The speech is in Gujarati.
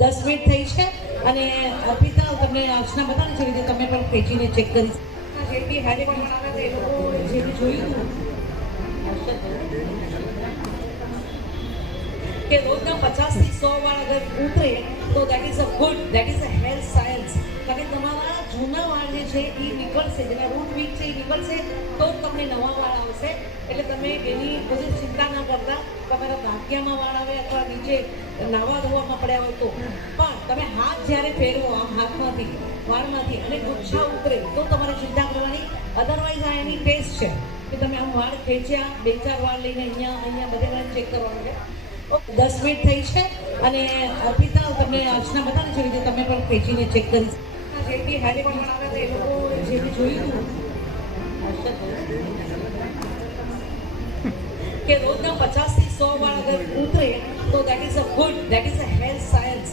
10 મિનિટ થઈ છે અને અર્પિતા તમને આજના બતાવી છે રીતે તમે પણ ખેંચીને ચેક કરી જે બી હારે પણ આવે છે એ લોકો જે બી જોયું કે રોજના 50 થી 100 વાર અગર ઉતરે તો that is a good, that is a health science. કારણ કે તમારા જૂના વાળ જે છે એ નીકળશે, જેના રૂટ વીક છે એ નીકળશે તો જ તમને નવા વાળ આવશે. એટલે તમે એની બધી ચિંતા ના કરતા. તમારા ભાગ્યામાં વાળ આવે અથવા નીચે નાવા ધોવામાં પડ્યા હોય તો પણ તમે હાથ જ્યારે ફેરવો આમ હાથમાંથી વાળમાંથી અને ગુચ્છા ઉતરે તો તમારે ચિંતા કરવાની. અધરવાઇઝ આ એની ટેસ્ટ છે કે તમે આમ વાળ ખેંચ્યા, 2-4 વાળ લઈને અહીંયા બધે ચેક કરવાનું છે. 10 મિનિટ થઈ છે અને અર્પિતા તમને આજના બતાવી છે રીતે તમે પણ ખેંચીને ચેક કરી જે બી હારે પણ આવે છે એ લોકો જે બી જોયું કે રોજના 50 થી 100 વાર અગર ઉતરે તો that is a good, that is a health science.